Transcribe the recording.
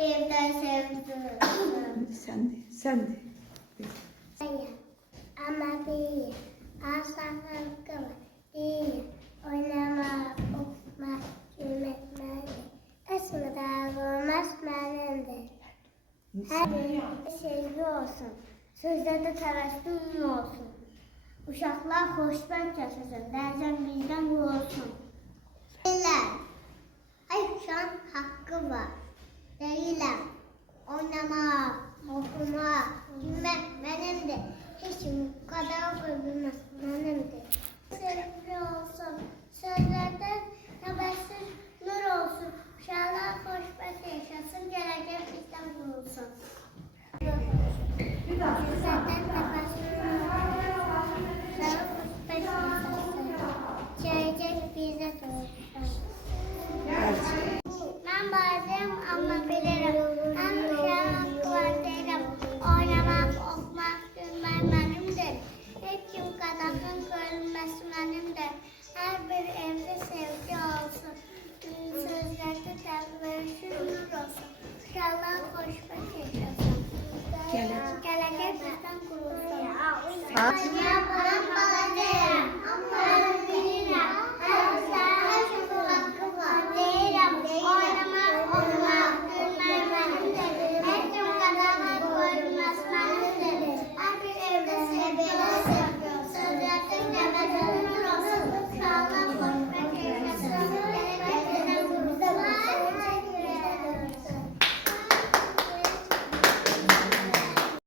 evden sevdim. Sen de. Ama değil. Asla hakkı var. Değil. Oynamak, okumak, yürümek. Esmeden olmaz benimdir. Her bir sevgi olsun. Sözlerde tebessüm olsun. Uşaqlar xoşbəxt yaşasın. Dərcan bizdən olsun. Deyirlər. Ay uşağın haqqı var. Deyirlər. Oynamaq, okumaq, gülmək mənimdir. Heç kim qədər bilməz mənimdir. Sevgi olsun. Sözlərdə təbəssümlər olsun. Uşaqlar xoşbəxt yaşasın. Gələcək bizdən qurulsun. Sözlərdən təbəssümlər olsun. Gələcək bizdə qurulsun. Mən bazıyam, amma bilirəm. Mən uşağın haqqı var deyirəm. Oynamaq, oxumaq, gülmək mənimdir. Heç kim qadağan görünməsi mənimdir. Hər bir evdə sevgi olsun. Sözlərdə təbəssümlər olsun. Uşaqlar xoşbəxt yaşasın. Gələcək bizdən qurulsun.